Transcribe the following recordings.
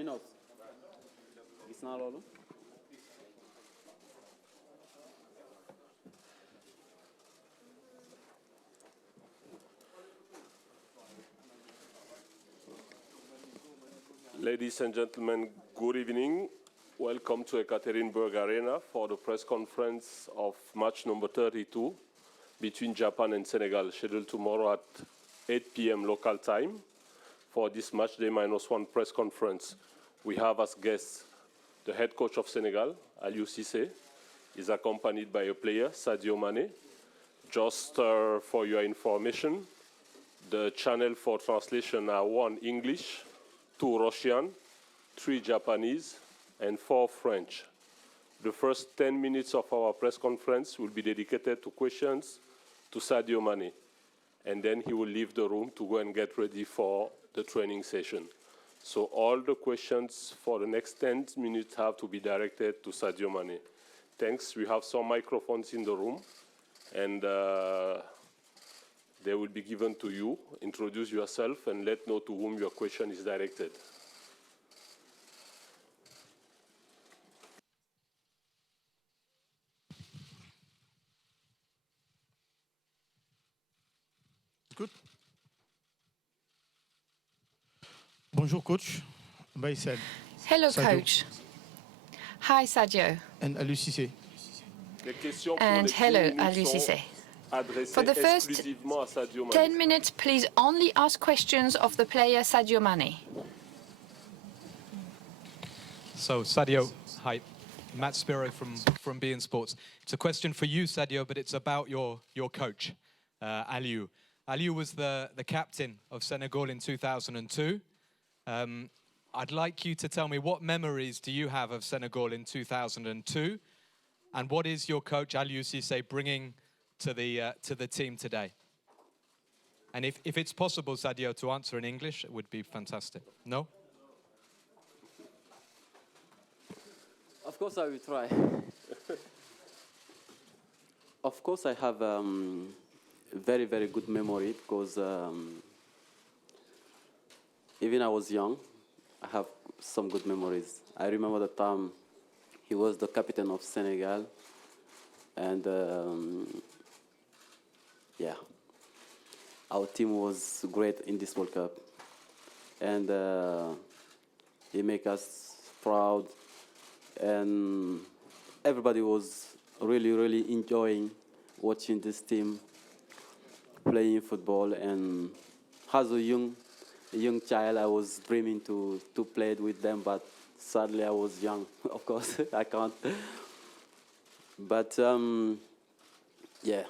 Yayın olsun. İsmail oğlum. Ladies and gentlemen, good evening. Welcome to Ekaterinburg Arena for the press conference of match number 32 between Japan and Senegal, scheduled tomorrow at 8 p.m. local time. For this match day -1 press conference, we have as guests the head coach of Senegal, Aliou Cissé, is accompanied by a player, Sadio Mane. Just for your information, the channel for translation are 1 English, 2 Russian, 3 Japanese, and 4 French. The first 10 minutes of our press conference will be dedicated to questions to Sadio Mane, and then he will leave the room to go and get ready for the training session. So all the questions for the next 10 minutes have to be directed to Sadio Mane. Thanks. We have some microphones in the room, and they will be given to you. Introduce yourself and let know to whom your question is directed. Good. Bonjour, coach. Baïsel. Hello, Sadio. coach. Hi, Sadio. And Aliou Cissé. And hello, Aliou Cissé. For the first 10 minutes, please only ask questions of the player Sadio Mane. So, Sadio, hi. Matt Spiro from BN Sports. It's a question for you, Sadio, but it's about your coach, Aliou. Aliou was the captain of Senegal in 2002. I'd like you to tell me, what memories do you have of Senegal in 2002? And what is your coach, Aliou Cissé, bringing to the team today? And if it's possible, Sadio, to answer in English, it would be fantastic. No? Of course I will try. Of course I have very, very good memory because even I was young, I have some good memories. I remember the time he was the captain of Senegal, and yeah, our team was great in this World Cup, and he made us proud, and everybody was really, really enjoying watching this team playing football. And as a young child, I was dreaming to play with them, but sadly I was young. Of course, I can't. But yeah,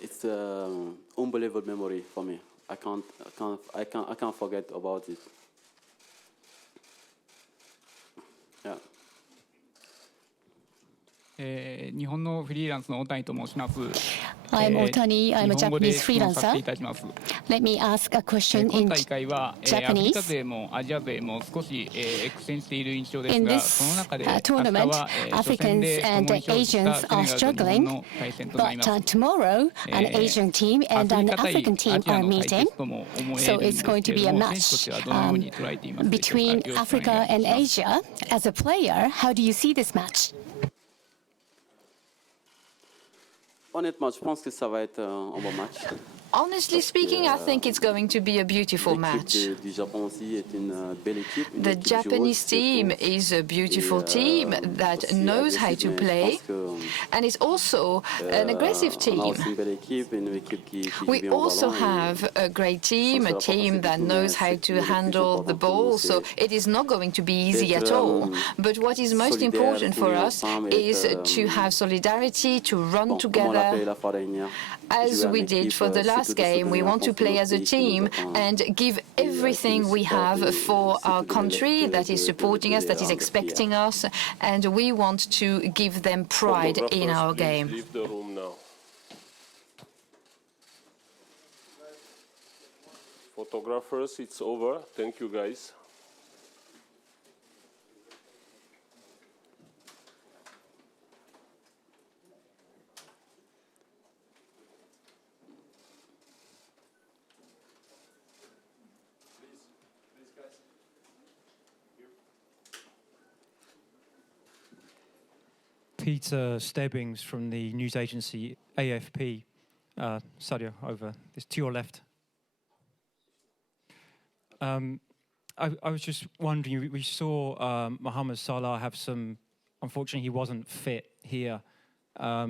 it's an unbelievable memory for me. I can't forget about it. Yeah. 日本のフリーランスの大谷と申します。I'm Otani. I'm a Japanese freelancer. Let me ask a question in Japanese. In this tournament, Africans and Asians are struggling, but tomorrow an Asian team and an African team are meeting. So it's going to be a match between Africa and Asia. As a player, how do you see this match? Honnêtement, je pense que ça va être un bon match. Honestly speaking, I think it's going to be a beautiful match. The Japanese team is a beautiful team that knows how to play, and it's also an aggressive team. We also have a great team, a team that knows how to handle the ball, so it is not going to be easy at all. But what is most important for us is to have solidarity, to run together, as we did for the last game. We want to play as a team and give everything we have for our country that is supporting us, that is expecting us, and we want to give them pride in our game. Leave the room now. Photographers, it's over. Thank you, guys. Peter Stebbings from the news agency AFP. Sadio, over. It's to your left. I was just wondering, we saw Mohamed Salah have some, unfortunately he wasn't fit here. I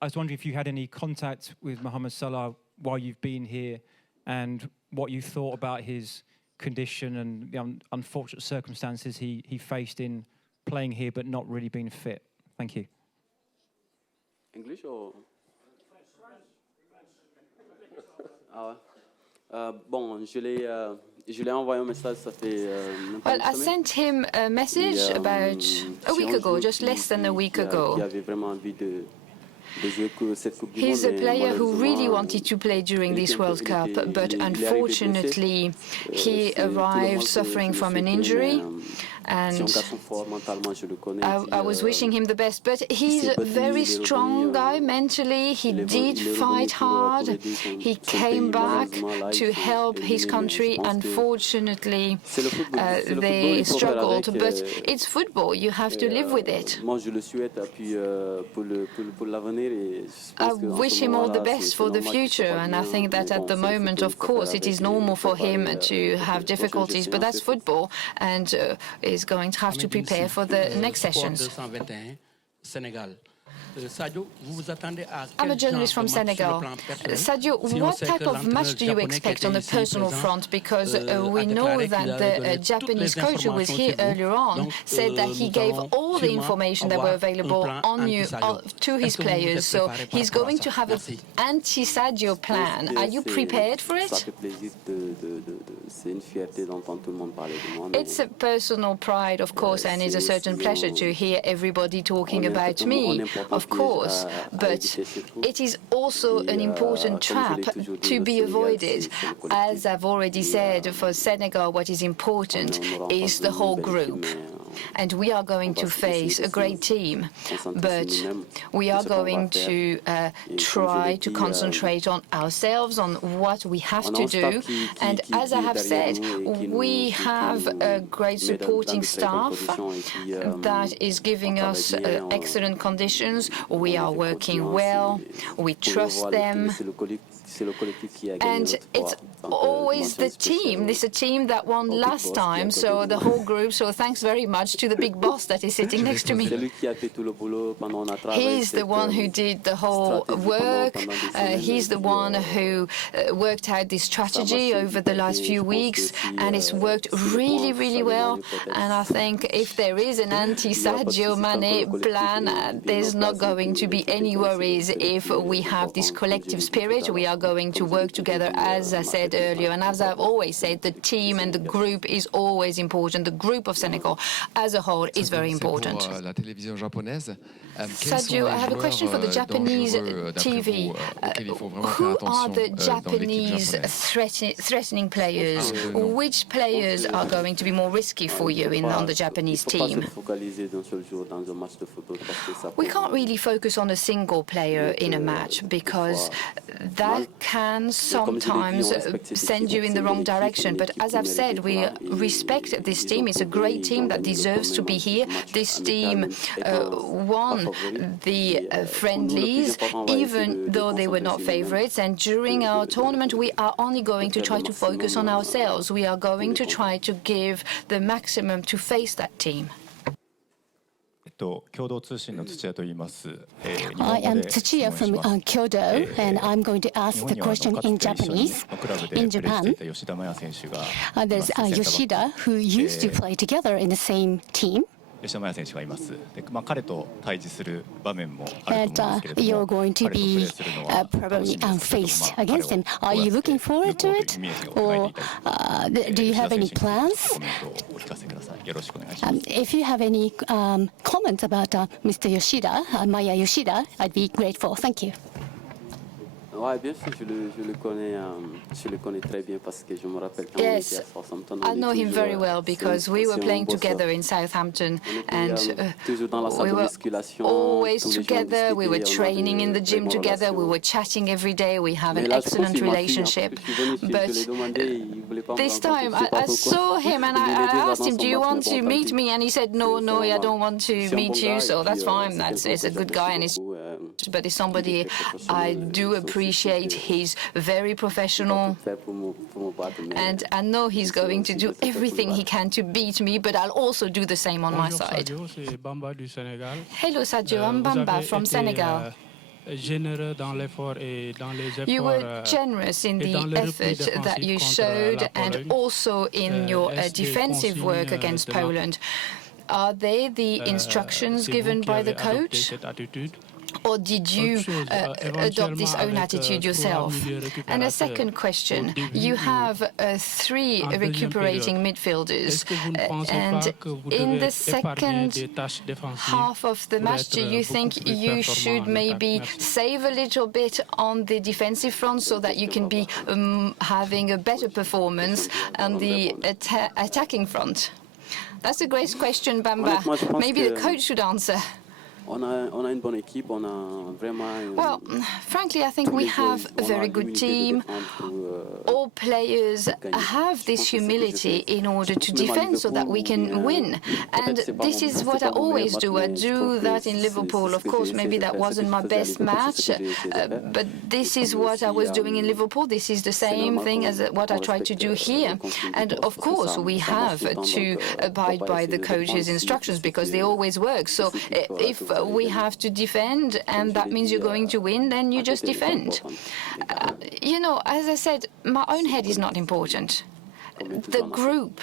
was wondering if you had any contact with Mohamed Salah while you've been here and what you thought about his condition and the unfortunate circumstances he faced in playing here but not really being fit. Thank you. English or? Bon, je l'ai envoyé un message, ça fait même pas Well, I une semaine. sent him a message about a week ago, just less than a week ago. Qui avait vraiment envie de jouer cette Coupe du Monde. He's a player who really wanted to play during this World Cup, but unfortunately he arrived suffering from an injury. And I was wishing him the best, but he's a very strong guy mentally. He did fight hard. He came back to help his country. Unfortunately, they struggled, but it's football. You have to live with it. I wish him all the best for the future, and I think that at the moment, of course, it is normal for him to have difficulties, but that's football, and is going to have to prepare for the next sessions. I'm a journalist from Senegal. Sadio, what type of match do you expect on a personal front? Because we know that the Japanese coach who was here earlier on said that he gave all the information that were available on you to his players. So he's going to have an anti-Sadio plan. Are you prepared for it? It's a personal pride, of course, and it's a certain pleasure to hear everybody talking about me, of course. But it is also an important trap to be avoided. As I've already said, for Senegal, what is important is the whole group. And we are going to face a great team, but we are going to try to concentrate on ourselves, on what we have to do. And as I have said, we have a great supporting staff that is giving us excellent conditions. We are working well, we trust them. And it's always the team. It's a team that won last time, so the whole group. So thanks very much to the big boss that is sitting next to me. He's the one who did the whole work. He's the one who worked out this strategy over the last few weeks, and it's worked really, really well. And I think if there is an anti-Sadio Mane plan, there's not going to be any worries if we have this collective spirit. We are going to work together, as I said earlier, and as I've always said, the team and the group is always important. The group of Senegal as a whole is very important. Sadio, I have a question for the Japanese TV. Who are the Japanese threatening players? Which players are going to be more risky for you on the Japanese team? We can't really focus on a single player in a match because that can sometimes send you in the wrong direction. But as I've said, we respect this team. It's a great team that deserves to be here. This team won the friendlies, even though they were not favorites. And during our tournament, we are only going to try to focus on ourselves. We are going to try to give the maximum to face that team. I am Tsuchiya from Kyodo, and I'm going to ask the question in Japanese. In Japan, there's Yoshida, who used to play together in the same team. And you're going to be probably faced against him. Are you looking forward to it? Or do you have any plans? If you have any comments about Mr. Yoshida, Maya Yoshida, I'd be grateful. Thank you. Ouais, bien sûr, je le connais très bien parce que je me rappelle quand on était Yes, à Southampton. I know him very well because we were playing together in Southampton and we were always together, we were training in the gym together, we were chatting every day, we have an excellent relationship. But this time I saw him and I asked him, do you want to meet me? And he said, no, I don't want to meet you, so that's fine, it's a good guy, but he's somebody I do appreciate. He's very professional, and I know he's going to do everything he can to beat me, but I'll also do the same on my side. Hello, Sadio. I'm Bamba from Senegal. You were generous in the effort that you showed and also in your defensive work against Poland. Are they the instructions given by the coach? Or did you adopt this own attitude yourself? And a second question, you have 3 recuperating midfielders, and in the second half of the match, do you think you should maybe save a little bit on the defensive front so that you can be having a better performance on the attacking front? That's a great question, Bamba. Maybe the coach should answer. Well, frankly, I think we have a very good team. All players have this humility in order to defend so that we can win. And this is what I always do. I do that in Liverpool. Of course, maybe that wasn't my best match, but this is what I was doing in Liverpool. This is the same thing as what I try to do here. And of course, we have to abide by the coach's instructions because they always work. So if we have to defend, and that means you're going to win, then you just defend. You know, as I said, my own head is not important. The group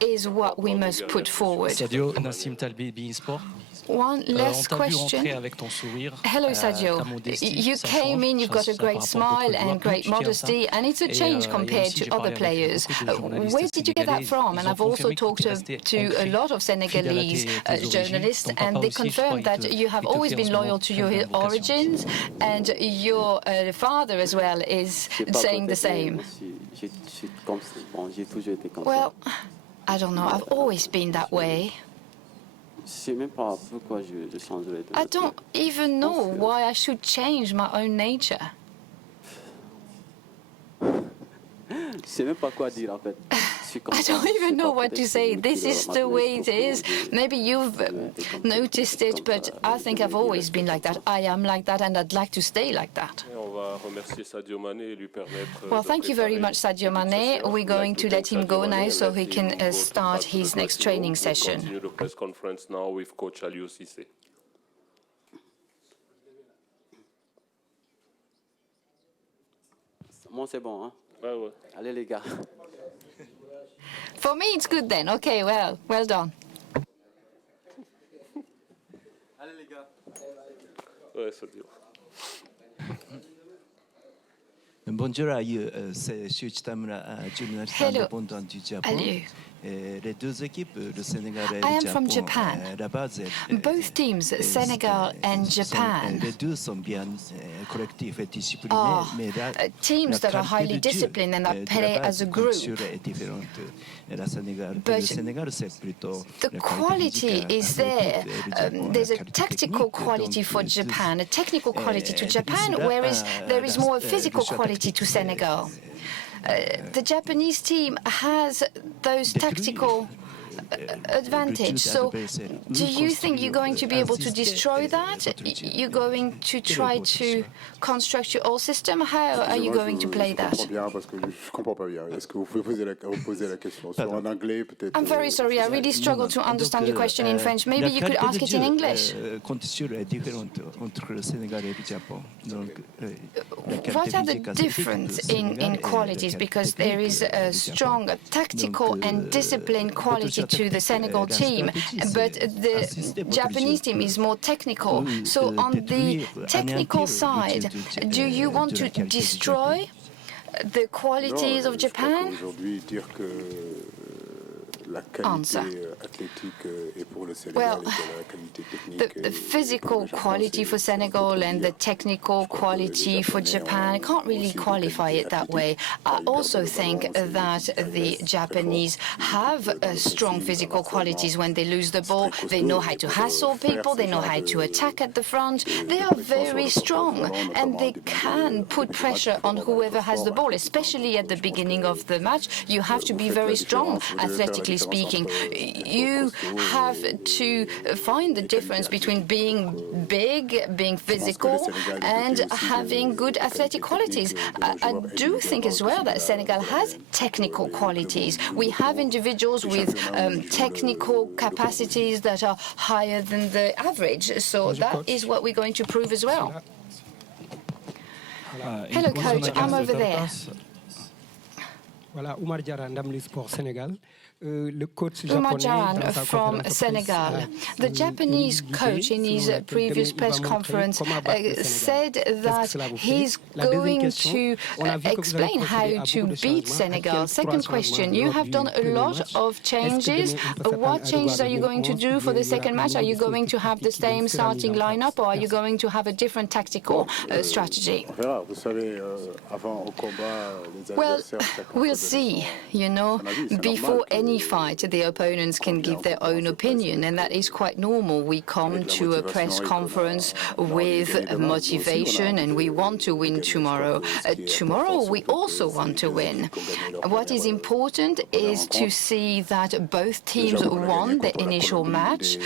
is what we must put forward. Sadio, Nassim Talbi, beIN Sport. One last question. Hello, Sadio. You came in, you've got a great smile and great modesty, and it's a change compared to other players. Where did you get that from? And I've also talked to a lot of Senegalese journalists, and they confirmed that you have always been loyal to your origins, and your father as well is saying the same. Well, I don't know. I've always been that way. I don't even know why I should change my own nature. I don't even know what to say. This is the way it is. Maybe you've noticed it, but I think I've always been like that. I am like that, and I'd like to stay like that. Well, thank you very much, Sadio Mane. We're going to let him go now so he can start his next training session. Continue the press conference now with Coach Aliou Cissé. Moi, c'est bon, hein? Ouais. Allez, les gars. For me, it's good then. Okay, well done. Allez, les gars. Ouais, Sadio. Bonjour à vous, c'est Shuichi Tamura, journaliste indépendant du Japon. Les deux équipes, le Sénégal et I le am Japon, from Japan. la base, Both teams, Senegal and Japan, les deux sont bien collectifs et disciplinés, are mais teams that are highly disciplined and that play as a group. But the quality is there. There's a tactical quality for Japan, a technical quality to Japan, whereas there is more physical quality to Senegal. The Japanese team has those tactical advantage. So do you think you're going to be able to destroy that? You're going to try to construct your old system? How are you going to play that? I'm very sorry, I really struggle to understand your question in French. Maybe you could ask it in English. What are the differences in qualities? Because there is a strong tactical and disciplined quality to the Senegal team, but the Japanese team is more technical. So on the technical side, do you want to destroy the qualities of Japan? answer. Well, the physical quality for Senegal and the technical quality for Japan, I can't really qualify it that way. I also think that the Japanese have strong physical qualities when they lose the ball. They know how to hassle people, they know how to attack at the front. They are very strong and they can put pressure on whoever has the ball, especially at the beginning of the match. You have to be very strong, athletically speaking. You have to find the difference between being big, being physical, and having good athletic qualities. I do think as well that Senegal has technical qualities. We have individuals with technical capacities that are higher than the average. So that is what we're going to prove as well. Hello, coach. I'm over there. Voilà, Oumar Diarra, ndam li sport Sénégal. Umar Jaran from Senegal. The Japanese coach in his previous press conference said that he's going to explain how to beat Senegal. Second question, you have done a lot of changes. What changes are you going to do for the second match? Are you going to have the same starting lineup or are you going to have a different tactical strategy? Well, we'll see, you know, before any fight, the opponents can give their own opinion, and that is quite normal. We come to a press conference with motivation, and we want to win tomorrow. Tomorrow, we also want to win. What is important is to see that both teams won the initial match.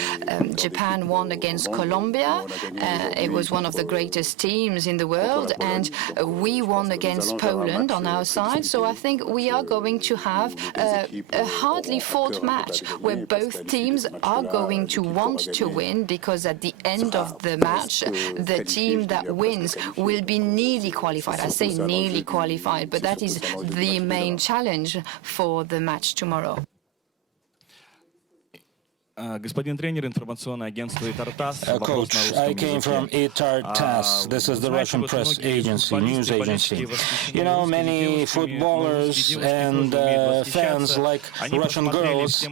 Japan won against Colombia. It was one of the greatest teams in the world, and we won against Poland on our side. So I think we are going to have a hardly fought match where both teams are going to want to win, because at the end of the match, the team that wins will be nearly qualified. I say nearly qualified, but that is the main challenge for the match tomorrow. Coach, I came from ITAR-TASS. This is the Russian press agency, news agency. You know, many footballers and fans like Russian girls,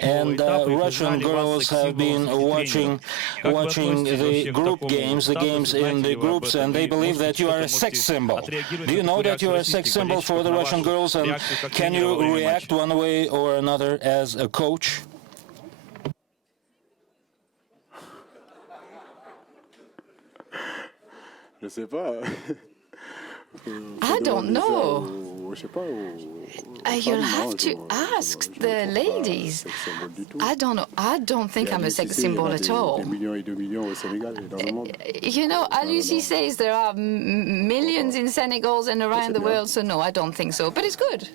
and Russian girls have been watching the group games, the games in the groups, and they believe that you are a sex symbol. Do you know that you are a sex symbol for the Russian girls, and can you react one way or another as a coach? I don't know. You'll have to ask the ladies. I don't know. I don't think I'm a sex symbol at all. You know, Lucy says there are millions in Senegal and around the world, so no, I don't think so. But it's good.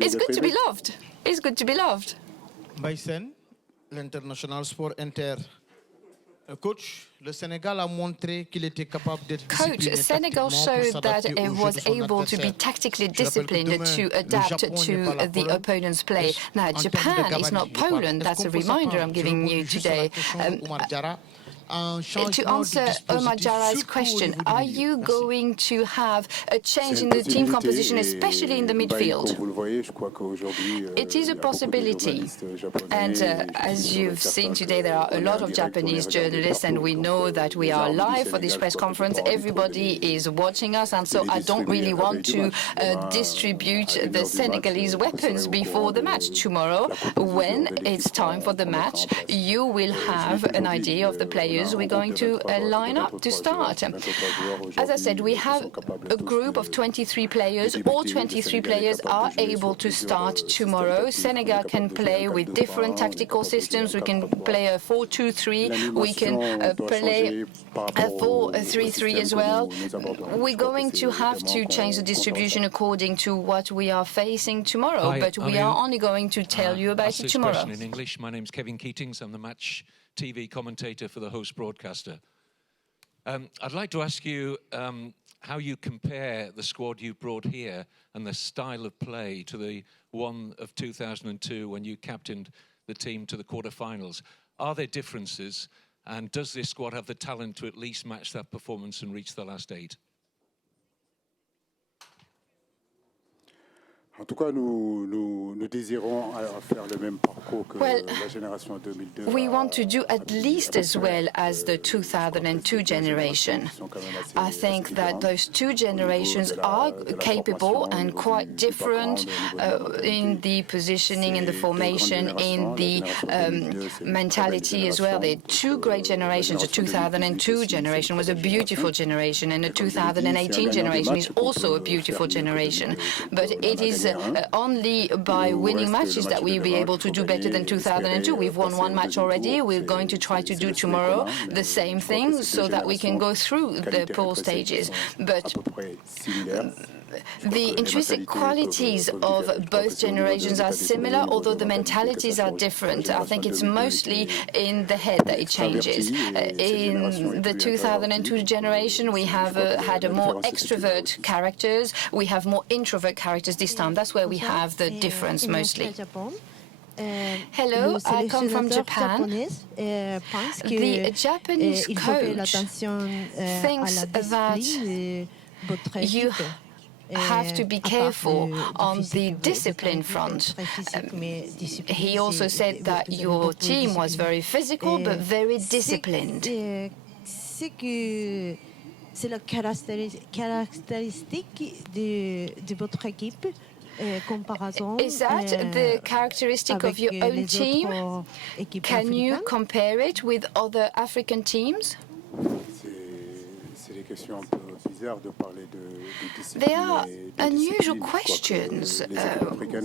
It's good to be loved. It's good to be loved. By SEN, l'international sport inter. Coach, le Sénégal a montré qu'il était capable d'être discipliné. Coach, Senegal showed that it was able to be tactically disciplined to adapt to the opponent's play. Now, Japan is not Poland. That's a reminder I'm giving you today. To answer Omar Jara's question, are you going to have a change in the team composition, especially in the midfield? It is a possibility. And as you've seen today, there are a lot of Japanese journalists, and we know that we are live for this press conference. Everybody is watching us, and so I don't really want to distribute the Senegalese weapons before the match. Tomorrow, when it's time for the match, you will have an idea of the players we're going to line up to start. As I said, we have a group of 23 players. All 23 players are able to start tomorrow. Senegal can play with different tactical systems. We can play a 4-2-3. We can play a 4-3-3 as well. We're going to have to change the distribution according to what we are facing tomorrow, but we are only going to tell you about it tomorrow. In English, my name's Kevin Keatings. I'm the match TV commentator for the host broadcaster. I'd like to ask you how you compare the squad you brought here and the style of play to the one of 2002 when you captained the team to the quarterfinals. Are there differences, and does this squad have the talent to at least match that performance and reach the last eight? En tout cas, nous désirons faire le même parcours que la génération 2002. We want to do at least as well as the 2002 generation. I think that those two generations are capable and quite different in the positioning, in the formation, in the mentality as well. They're two great generations. The 2002 generation was a beautiful generation, and the 2018 generation is also a beautiful generation. But it is only by winning matches that we'll be able to do better than 2002. We've won one match already. We're going to try to do tomorrow the same thing so that we can go through the pool stages. But the intrinsic qualities of both generations are similar, although the mentalities are different. I think it's mostly in the head that it changes. In the 2002 generation, we have had a more extrovert characters. We have more introvert characters this time. That's where we have the difference mostly. Hello, I come from Japan. The Japanese coach thinks that you have to be careful on the discipline front. He also said that your team was very physical but very disciplined. C'est la caractéristique de votre équipe. Is that the characteristic of your own team? Can you compare it with other African teams? They are unusual questions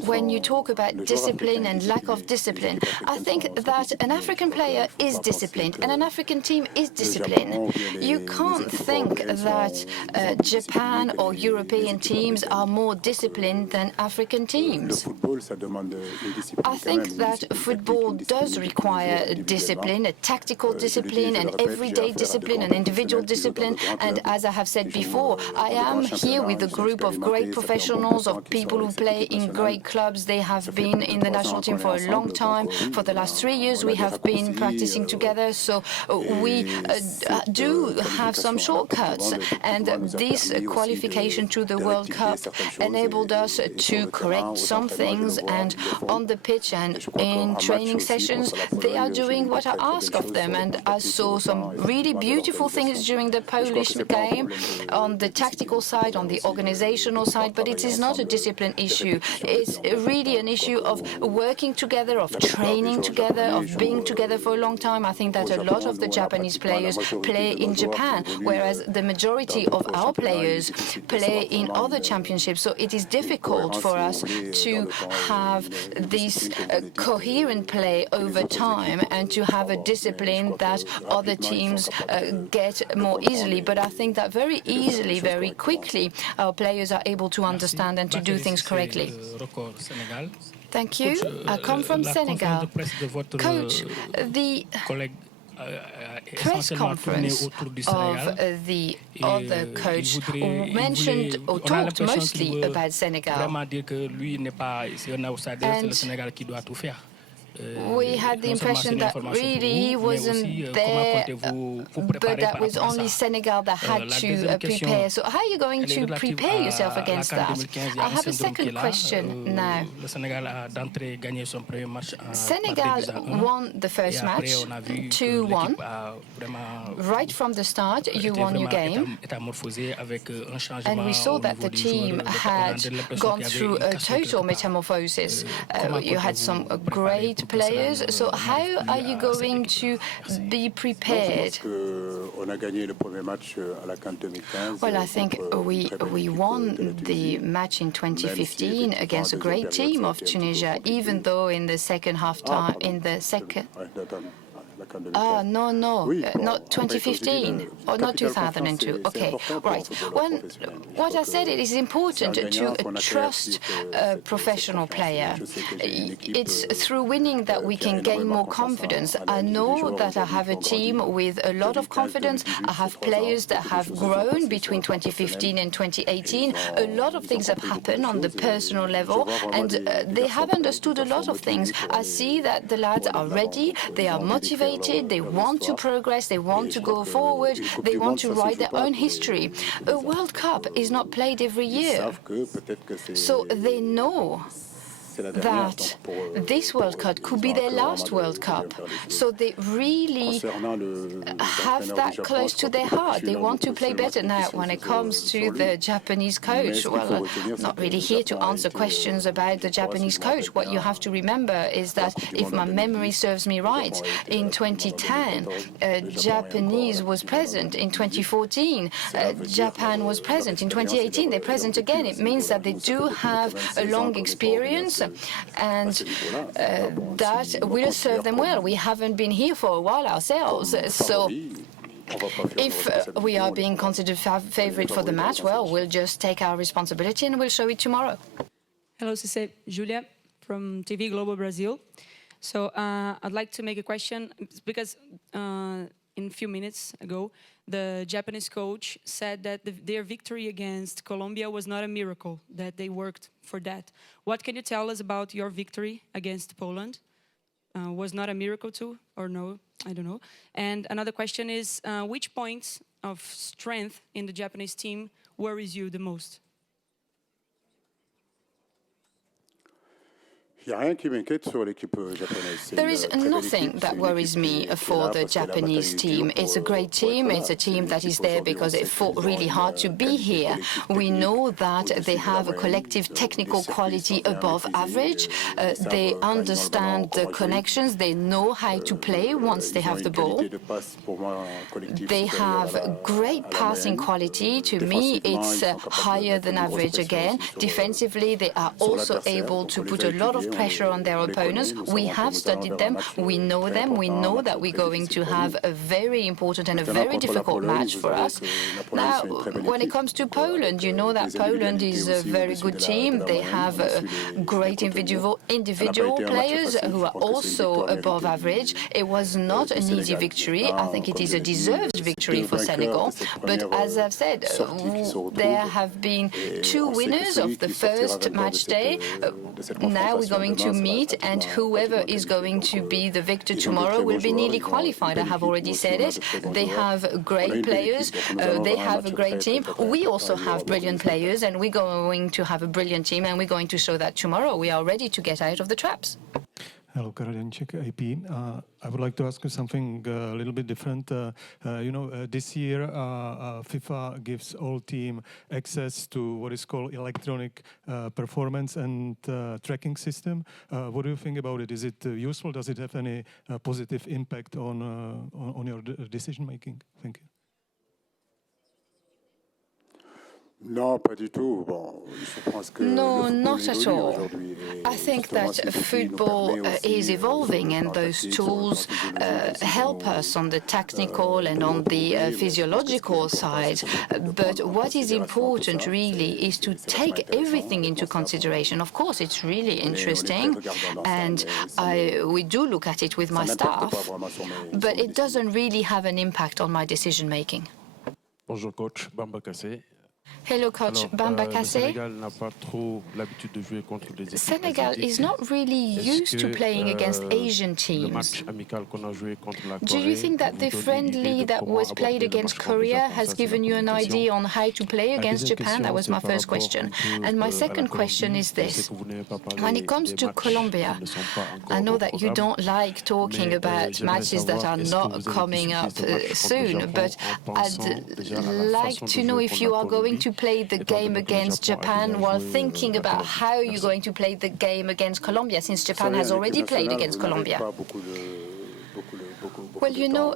when you talk about discipline and lack of discipline. I think that an African player is disciplined and an African team is disciplined. You can't think that Japan or European teams are more disciplined than African teams. I think that football does require discipline, a tactical discipline, an everyday discipline, an individual discipline. And as I have said before, I am here with a group of great professionals, of people who play in great clubs. They have been in the national team for a long time. For the last 3 years, we have been practicing together. So we do have some shortcuts. And this qualification to the World Cup enabled us to correct some things. And on the pitch and in training sessions, they are doing what I ask of them. And I saw some really beautiful things during the Polish game on the tactical side, on the organizational side, but it is not a discipline issue. It's really an issue of working together, of training together, of being together for a long time. I think that a lot of the Japanese players play in Japan, whereas the majority of our players play in other championships. So it is difficult for us to have this coherent play over time and to have a discipline that other teams get more easily. But I think that very easily, very quickly, our players are able to understand and to do things correctly. Thank you. I come from Senegal. Coach, the press conference of the other coach mentioned or talked mostly about Senegal. And we had the impression that really he wasn't there, but that was only Senegal that had to prepare. So how are you going to prepare yourself against that? I have a second question now. Senegal won the first match, 2-1. Right from the start, you won your game. And we saw that the team had gone through a total metamorphosis. You had some great players. So how are you going to be prepared? Well, I think we won the match in 2015 against a great team of Tunisia, even though in the second half time, no, not 2015 or not 2002. Okay, right. What I said, it is important to trust a professional player. It's through winning that we can gain more confidence. I know that I have a team with a lot of confidence. I have players that have grown between 2015 and 2018. A lot of things have happened on the personal level, and they have understood a lot of things. I see that the lads are ready, they are motivated, motivated, they want to progress, they want to go forward, they want to write their own history. A World Cup is not played every year. So they know that this World Cup could be their last World Cup. So they really have that close to their heart. They want to play better. Now, when it comes to the Japanese coach, well, I'm not really here to answer questions about the Japanese coach. What you have to remember is that, if my memory serves me right, in 2010, Japanese was present. In 2014, Japan was present. In 2018, they're present again. It means that they do have a long experience, and that will serve them well. We haven't been here for a while ourselves, so if we are being considered favorite for the match, well, we'll just take our responsibility and we'll show it tomorrow. Hello, Cissé. Julia from TV Global Brazil. So I'd like to make a question, because in a few minutes ago, the Japanese coach said that their victory against Colombia was not a miracle, that they worked for that. What can you tell us about your victory against Poland? Was not a miracle too, or no? I don't know. And another question is, which points of strength in the Japanese team worries you the most? There is nothing that worries me for the Japanese team. It's a great team. It's a team that is there because it fought really hard to be here. We know that they have a collective technical quality above average. They understand the connections. They know how to play once they have the ball. They have great passing quality. To me, it's higher than average again. Defensively, they are also able to put a lot of pressure on their opponents. We have studied them. We know them. We know that we're going to have a very important and a very difficult match for us. Now, when it comes to Poland, you know that Poland is a very good team. They have great individual players who are also above average. It was not an easy victory. I think it is a deserved victory for Senegal. But as I've said, there have been 2 winners of the first match day. Now we're going to meet, and whoever is going to be the victor tomorrow will be nearly qualified. I have already said it. They have great players. They have a great team. We also have brilliant players, and we're going to have a brilliant team, and we're going to show that tomorrow. We are ready to get out of the traps. Hello, Karolinček, AP. I would like to ask you something a little bit different. This year, FIFA gives all team access to what is called electronic performance and tracking system. What do you think about it? Is it useful? Does it have any positive impact on your decision making? Thank you. No, pas du tout. No, not at all. I think that football is evolving, and those tools help us on the technical and on the physiological side. But what is important really is to take everything into consideration. Of course, it's really interesting, and we do look at it with my staff, but it doesn't really have an impact on my decision making. Bonjour, coach. Bamba Kassé. Hello, Coach Bamba Kassé. Senegal is not really used to playing against Asian teams. Do you think that the friendly that was played against Korea has given you an idea on how to play against Japan? That was my first question. And my second question is this. When it comes to Colombia, I know that you don't like talking about matches that are not coming up soon, but I'd like to know if you are going to play the game against Japan while thinking about how you're going to play the game against Colombia, since Japan has already played against Colombia. Well, you know,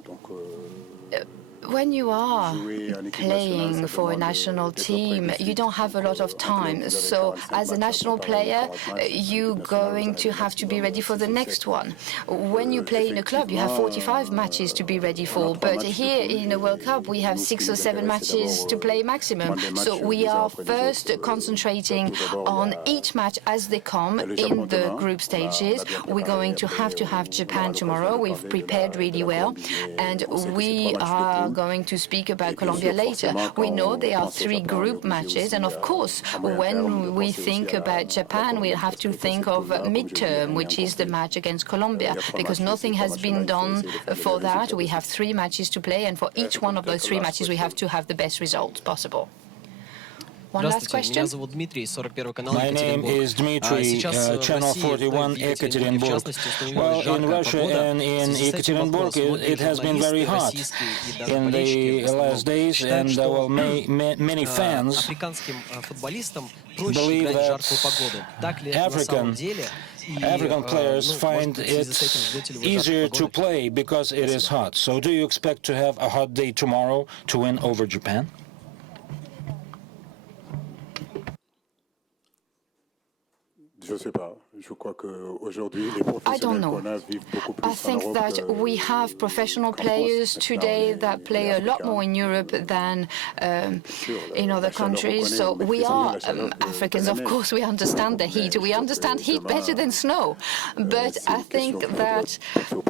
when you are playing for a national team, you don't have a lot of time. So as a national player, you're going to have to be ready for the next one. When you play in a club, you have 45 matches to be ready for. But here in a World Cup, we have 6 or 7 matches to play maximum. So we are first concentrating on each match as they come in the group stages. We're going to have Japan tomorrow. We've prepared really well. And we are going to speak about Colombia later. We know there are 3 group matches, and of course, when we think about Japan, we'll have to think of midterm, which is the match against Colombia, because nothing has been done for that. We have 3 matches to play, and for each one of those 3 matches, we have to have the best results possible. One last question. My name is Dmitry, Channel 41, Ekaterinburg. Well, in Russia and in Ekaterinburg, it has been very hot in the last days, and well, many fans believe that African players find it easier to play because it is hot. So do you expect to have a hot day tomorrow to win over Japan? I don't know. I think that we have professional players today that play a lot more in Europe than in other countries. So we are Africans, of course, we understand the heat. We understand heat better than snow. But I think that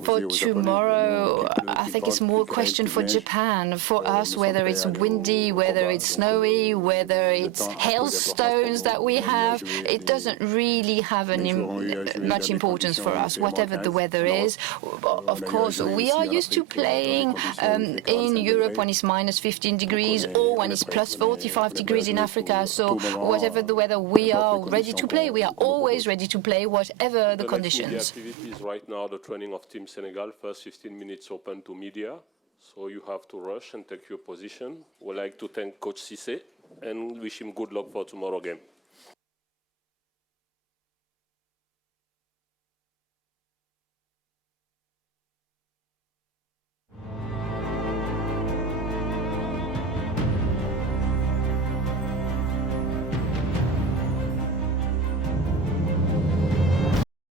for tomorrow, I think it's more a question for Japan. For us, whether it's windy, whether it's snowy, whether it's hailstones that we have, it doesn't really have much importance for us, whatever the weather is. Of course, we are used to playing in Europe when it's minus 15 degrees or when it's plus 45 degrees in Africa. So whatever the weather, we are ready to play. We are always ready to play, whatever the conditions. The activities right now, the training of Team Senegal, first 15 minutes open to media. So you have to rush and take your position. We'd like to thank Coach Cissé and wish him good luck for tomorrow's game.